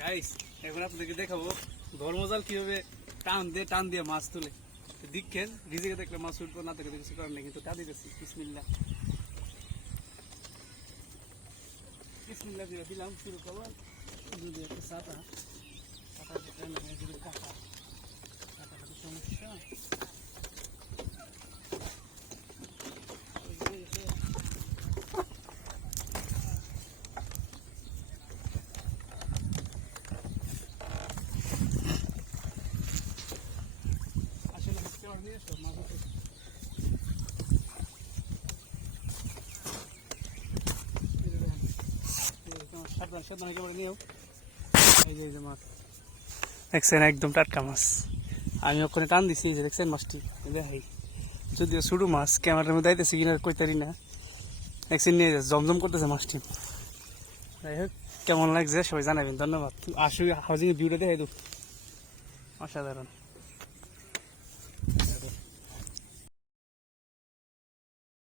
Guys এখন আপনাদেরকে দেখাবো ধর্মজাল কিভাবে টান দিয়ে মাছ তুলে। দেখেন ভিজে দেখলে মাছ উঠবো, না দেখে কিছু করার নেই, কিন্তু তা দিতেছি। বিসমিল্লাহ বিসমিল্লাহ দিয়ে দিলাম শুরু করলাম। যদি একটা চাটা সমস্যা নিয়ে এসো মাছ সাবধান হয়ে যাবে নিয়েও। এই যে মাছ দেখছেন, একদম টাটকা মাছ। আমি ওখানে টান দিছি, যে দেখছেন মাছটি দেখাই। যদিও ছোটো মাছ, ক্যামেরার মধ্যে আইতেছি কিনা কইতারি না। দেখছেন নিয়ে জমজম করতেছে মাছটি। যাই হোক, কেমন লাগছে সবাই জানাবেন। ধন্যবাদ। আসলে হাউজিং ভিউটা দেখাই তো অসাধারণ।